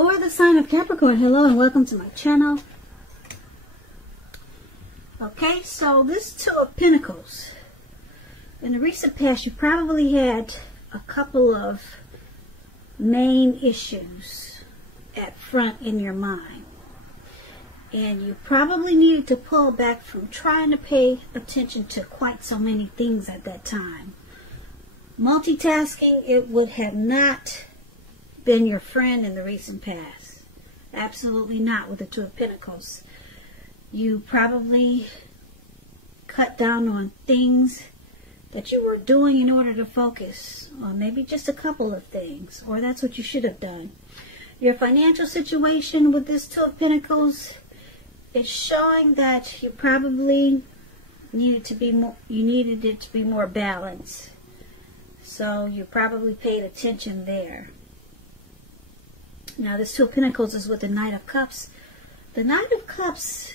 For the sign of Capricorn, hello and welcome to my channel. Okay, so this Two of Pentacles. In the recent past, you probably had a couple of main issues at front in your mind. And you probably needed to pull back from trying to pay attention to quite so many things at that time. Multitasking, it would have not been your friend in the recent past. Absolutely not with the Two of Pentacles. You probably cut down on things that you were doing in order to focus, or maybe just a couple of things, or that's what you should have done. Your financial situation with this Two of Pentacles, it's showing that you probably needed to be more, you needed it to be more balanced. So you probably paid attention there. Now this Two of Pentacles is with the Knight of Cups. The Knight of Cups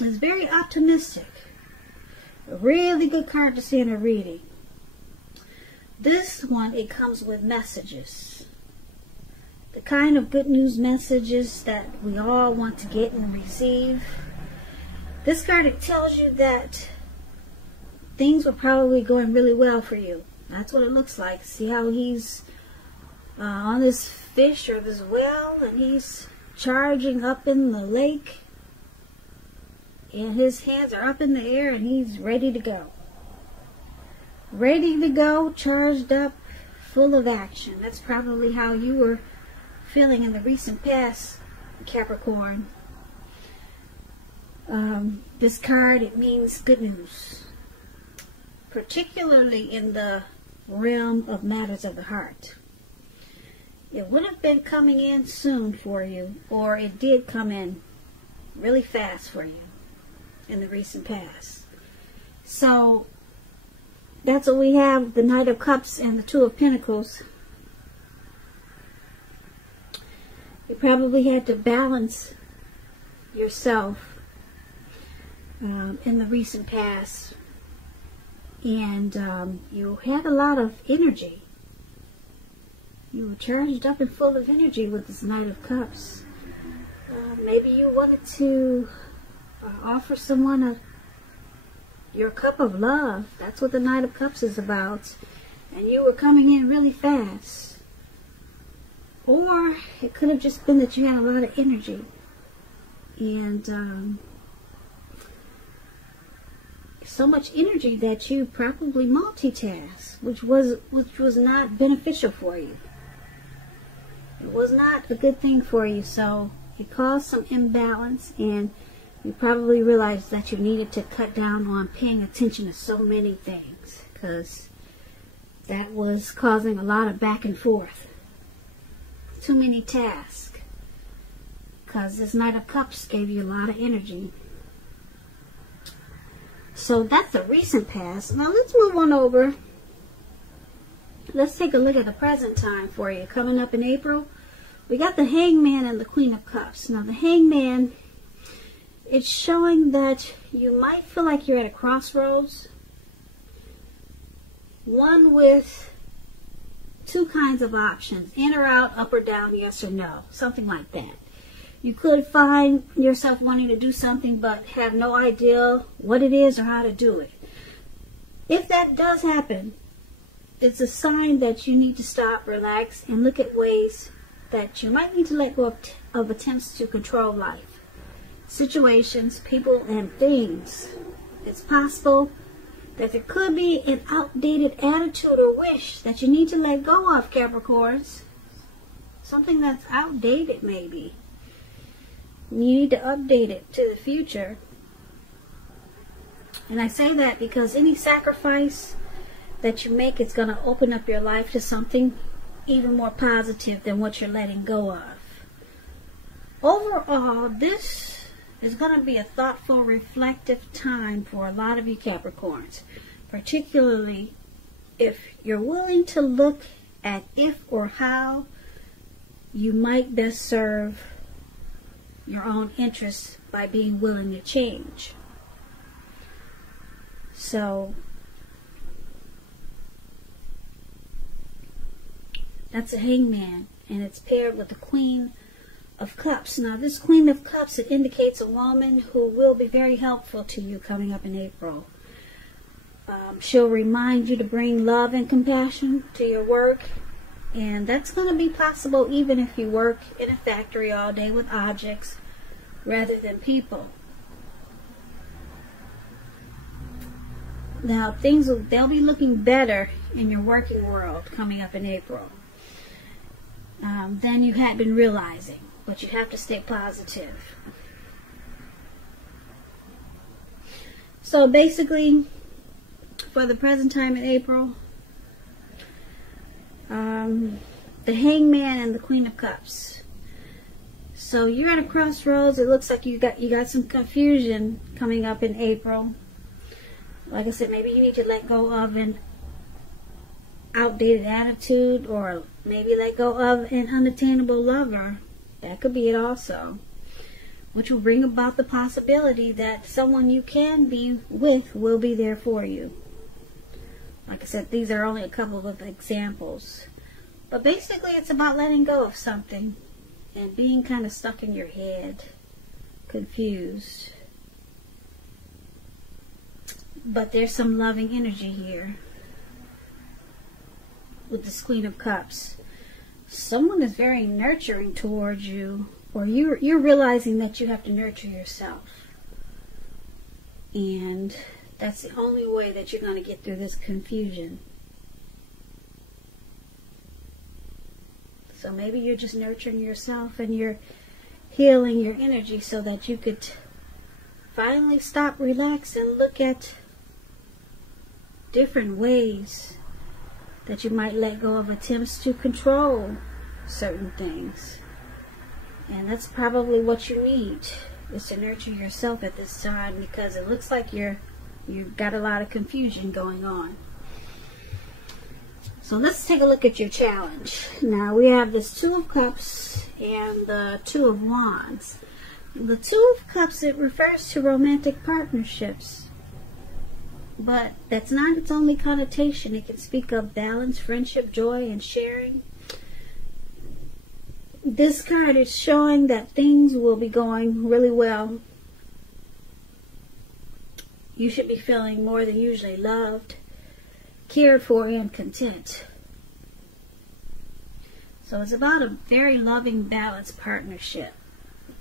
is very optimistic. A really good card to see in a reading. This one, it comes with messages. The kind of good news messages that we all want to get and receive. This card, it tells you that things were probably going really well for you. That's what it looks like. See how he's on this fish or this well, and he's charging up in the lake, and his hands are up in the air, and he's ready to go. Ready to go, charged up, full of action. That's probably how you were feeling in the recent past, Capricorn. This card, it means good news, particularly in the realm of matters of the heart. It would have been coming in soon for you, or it did come in really fast for you in the recent past. So that's what we have, the Knight of Cups and the Two of Pentacles. You probably had to balance yourself in the recent past, and you had a lot of energy. You were charged up and full of energy with this Knight of Cups. Maybe you wanted to offer someone your cup of love. That's what the Knight of Cups is about. And you were coming in really fast. Or it could have just been that you had a lot of energy. And so much energy that you probably multitasked, which was not beneficial for you. It was not a good thing for you, so it caused some imbalance, and you probably realized that you needed to cut down on paying attention to so many things, because that was causing a lot of back and forth. Too many tasks, because this Knight of Cups gave you a lot of energy. So that's the recent past. Now let's move on over. Let's take a look at the present time for you. Coming up in April, we got the Hangman and the Queen of Cups. Now the Hangman, it's showing that you might feel like you're at a crossroads. One with two kinds of options. In or out, up or down, yes or no. Something like that. You could find yourself wanting to do something but have no idea what it is or how to do it. If that does happen, it's a sign that you need to stop, relax, and look at ways that you might need to let go of attempts to control life, situations, people, and things. It's possible that there could be an outdated attitude or wish that you need to let go of, Capricorns. Something that's outdated, maybe. You need to update it to the future. And I say that because any sacrifice that you make, it's going to open up your life to something even more positive than what you're letting go of. Overall, this is going to be a thoughtful, reflective time for a lot of you Capricorns, particularly if you're willing to look at if or how you might best serve your own interests by being willing to change. So that's a Hangman. and it's paired with the Queen of Cups. Now, this Queen of Cups, it indicates a woman who will be very helpful to you coming up in April. She'll remind you to bring love and compassion to your work, and that's going to be possible even if you work in a factory all day with objects rather than people. Now, they'll be looking better in your working world coming up in April than you had been realizing, but you have to stay positive. So basically, for the present time in April, the Hangman and the Queen of Cups. So you're at a crossroads. It looks like you got some confusion coming up in April. Like I said, maybe you need to let go of an outdated attitude, or maybe let go of an unattainable lover. That could be it also, which will bring about the possibility that someone you can be with will be there for you. Like I said, these are only a couple of examples. But basically, it's about letting go of something and being kind of stuck in your head, confused. But there's some loving energy here with this Queen of Cups. Someone is very nurturing towards you, or you're realizing that you have to nurture yourself. And that's the only way that you're going to get through this confusion. So maybe you're just nurturing yourself and you're healing your energy so that you could finally stop, relax, and look at different ways that you might let go of attempts to control certain things. And that's probably what you need, is to nurture yourself at this time, because it looks like you've got a lot of confusion going on. So let's take a look at your challenge. Now we have this Two of Cups and the Two of Wands. The Two of Cups, it refers to romantic partnerships. But that's not its only connotation. It can speak of balance, friendship, joy, and sharing. This card is showing that things will be going really well. You should be feeling more than usually loved, cared for, and content. So it's about a very loving, balanced partnership.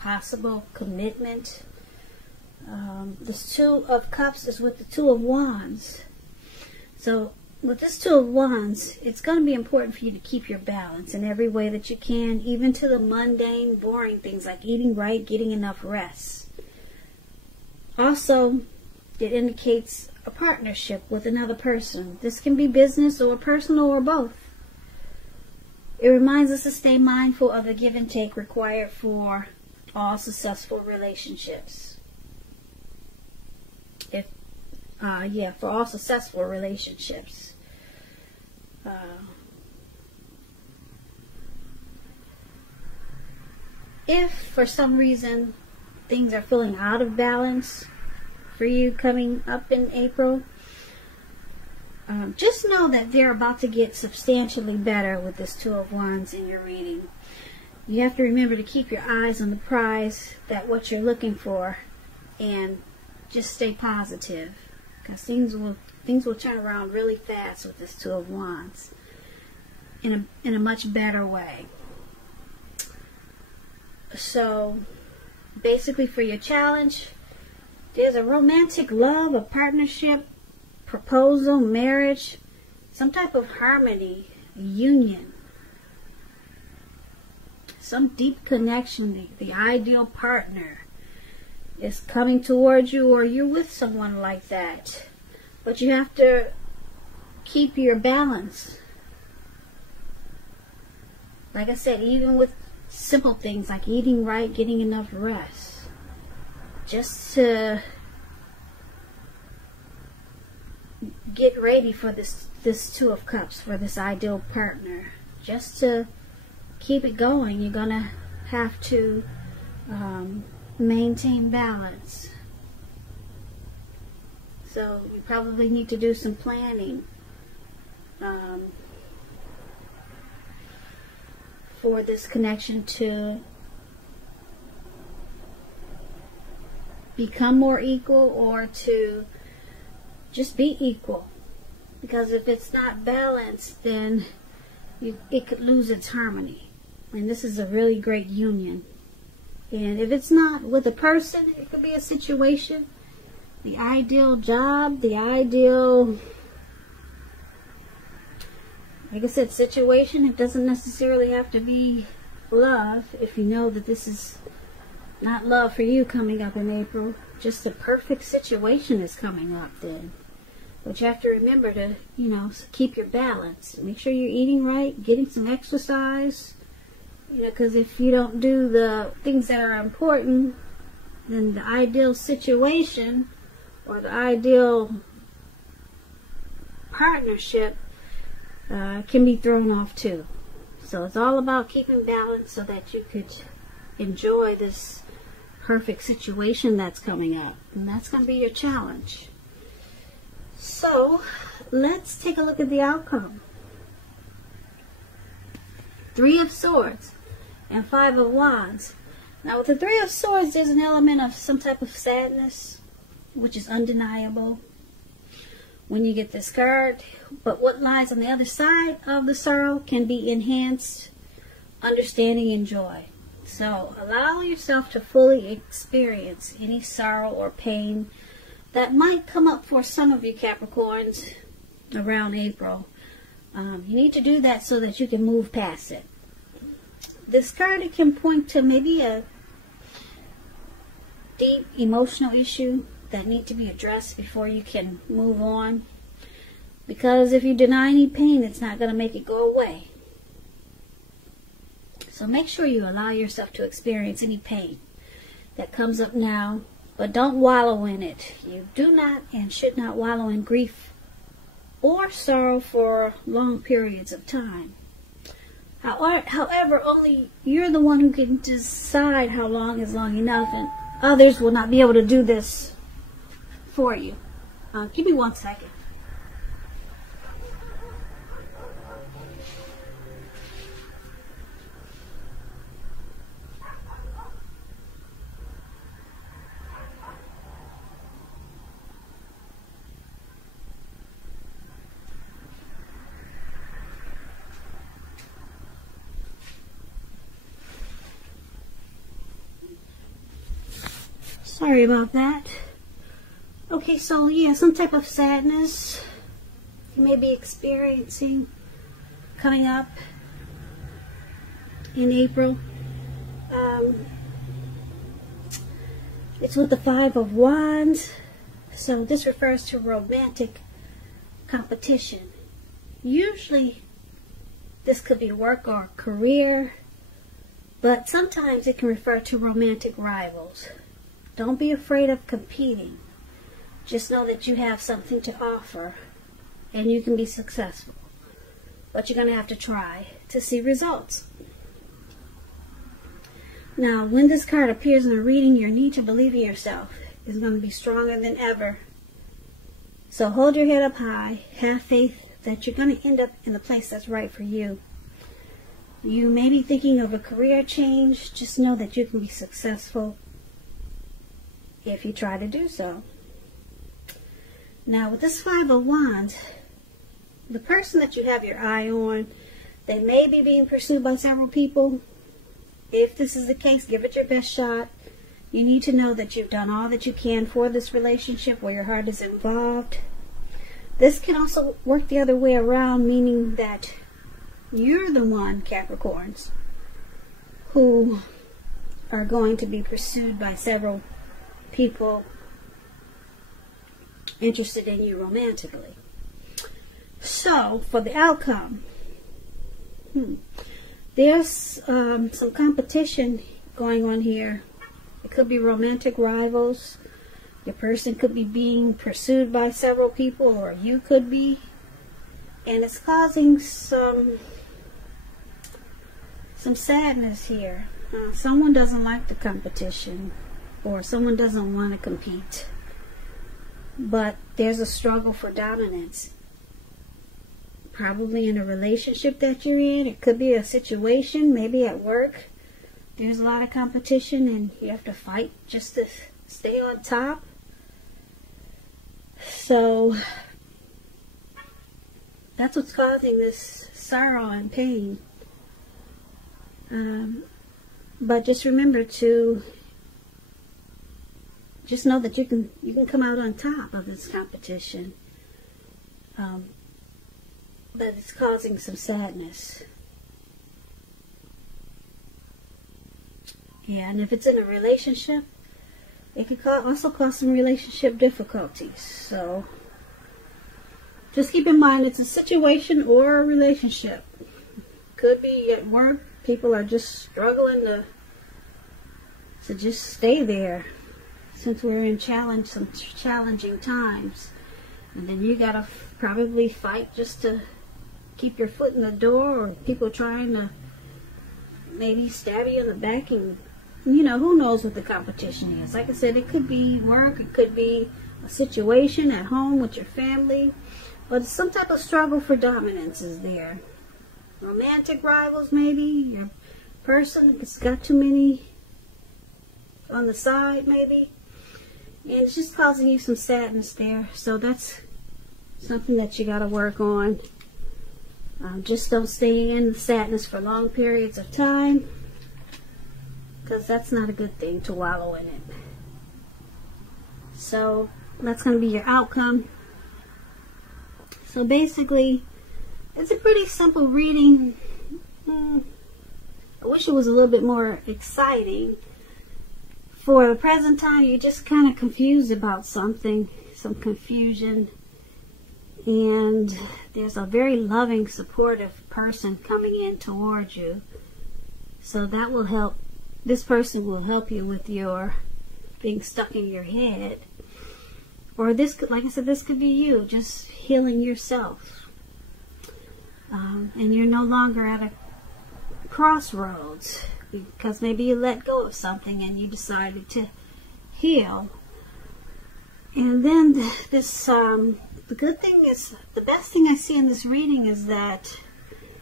Possible commitment. This Two of Cups is with the Two of Wands. So with this Two of Wands, it's going to be important for you to keep your balance in every way that you can, even to the mundane, boring things like eating right, getting enough rest. Also, it indicates a partnership with another person. This can be business or personal or both. It reminds us to stay mindful of the give and take required for all successful relationships. For all successful relationships. If for some reason things are feeling out of balance for you coming up in April, just know that they're about to get substantially better with this Two of Wands in your reading. You have to remember to keep your eyes on the prize, that what you're looking for, and just stay positive, because things will turn around really fast with this Two of Wands in a much better way. So basically, for your challenge, there's a romantic love, a partnership, proposal, marriage, some type of harmony, union, some deep connection. The ideal partner is coming towards you, or you're with someone like that. But you have to keep your balance. Like I said, even with simple things like eating right, getting enough rest, just to get ready for this Two of Cups, for this ideal partner. Just to keep it going, you're gonna have to maintain balance. So you probably need to do some planning for this connection to become more equal, or to just be equal. Because if it's not balanced, then it could lose its harmony. And this is a really great union. And if it's not with a person, it could be a situation, the ideal job, the ideal, like I said, situation. It doesn't necessarily have to be love. If you know that this is not love for you coming up in April, just a perfect situation is coming up then. But you have to remember to, keep your balance. Make sure you're eating right, getting some exercise. Because if you don't do the things that are important, then the ideal situation or the ideal partnership can be thrown off too. So it's all about keeping balance so that you could enjoy this perfect situation that's coming up. And that's going to be your challenge. So let's take a look at the outcome. 3 of Swords and 5 of Wands. Now with the 3 of Swords, there's an element of some type of sadness, which is undeniable when you get this card. But what lies on the other side of the sorrow can be enhanced understanding and joy. So allow yourself to fully experience any sorrow or pain that might come up for some of you Capricorns around April. You need to do that so that you can move past it. This card, it can point to maybe a deep emotional issue that need to be addressed before you can move on. Because if you deny any pain, it's not going to make it go away. So make sure you allow yourself to experience any pain that comes up now, but don't wallow in it. You do not and should not wallow in grief or sorrow for long periods of time. However, only you're the one who can decide how long is long enough, and others will not be able to do this for you. Give me 1 second. Sorry about that. Okay, so yeah, some type of sadness you may be experiencing coming up in April. It's with the 5 of Wands. So this refers to romantic competition. Usually this could be work or career, but sometimes it can refer to romantic rivals. Don't be afraid of competing. Just know that you have something to offer and you can be successful. But you're going to have to try to see results. Now, when this card appears in a reading, your need to believe in yourself is going to be stronger than ever. So hold your head up high. Have faith that you're going to end up in the place that's right for you. You may be thinking of a career change. Just know that you can be successful if you try to do so. Now with this 5 of Wands, the person that you have your eye on, they may be being pursued by several people. If this is the case, give it your best shot. You need to know that you've done all that you can for this relationship where your heart is involved. This can also work the other way around, meaning that you're the one, Capricorns, who are going to be pursued by several people interested in you romantically. So for the outcome, there's some competition going on here. It could be romantic rivals. Your person could be being pursued by several people, or you could be, and it's causing some sadness here. Someone doesn't like the competition, or someone doesn't want to compete, but there's a struggle for dominance. probably in a relationship that you're in. It could be a situation, maybe at work. There's a lot of competition and you have to fight just to stay on top. So that's what's causing this sorrow and pain. But just remember to just know that you can come out on top of this competition. But it's causing some sadness. Yeah, and if it's in a relationship, it could also cause some relationship difficulties. So just keep in mind it's a situation or a relationship. Could be at work. People are just struggling to just stay there since we're in some challenging times. And then you gotta probably fight just to keep your foot in the door, or people trying to maybe stab you in the back, and who knows what the competition is. Like I said, it could be work, it could be a situation at home with your family, but some type of struggle for dominance is there. Romantic rivals, maybe. Your person has got too many on the side, maybe. And it's just causing you some sadness there. So that's something that you got to work on. Just don't stay in the sadness for long periods of time, because that's not a good thing to wallow in it. So that's going to be your outcome. So basically, it's a pretty simple reading. I wish it was a little bit more exciting. For the present time, you're just kind of confused about something, some confusion. And there's a very loving, supportive person coming in towards you. So that will help. This person will help you with your being stuck in your head. Or this could, like I said, this could be you just healing yourself. And you're no longer at a crossroads because maybe you let go of something and you decided to heal. And then this, the good thing is, the best thing I see in this reading is that,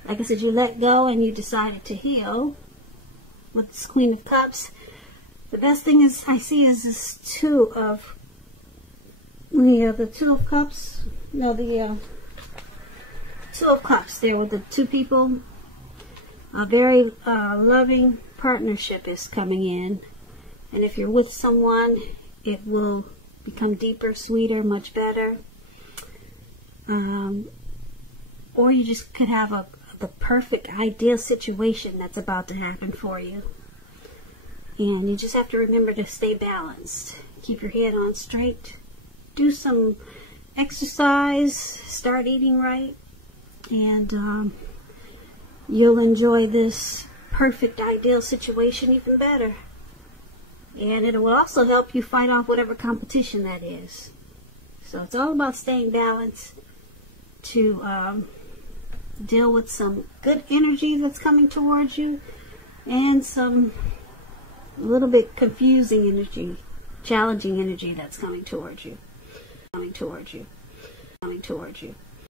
like I said, you let go and you decided to heal with this Queen of Cups. The best thing is I see is this the Two of Cups. No, the Two of Cups there with the two people. A very loving partnership is coming in. And if you're with someone, it will become deeper, sweeter, much better. Or you just could have the perfect, ideal situation that's about to happen for you. And you just have to remember to stay balanced. Keep your head on straight. Do some exercise. Start eating right. And you'll enjoy this perfect, ideal situation even better. And it will also help you fight off whatever competition that is. So it's all about staying balanced to deal with some good energy that's coming towards you and some a little bit confusing energy, challenging energy that's coming towards you.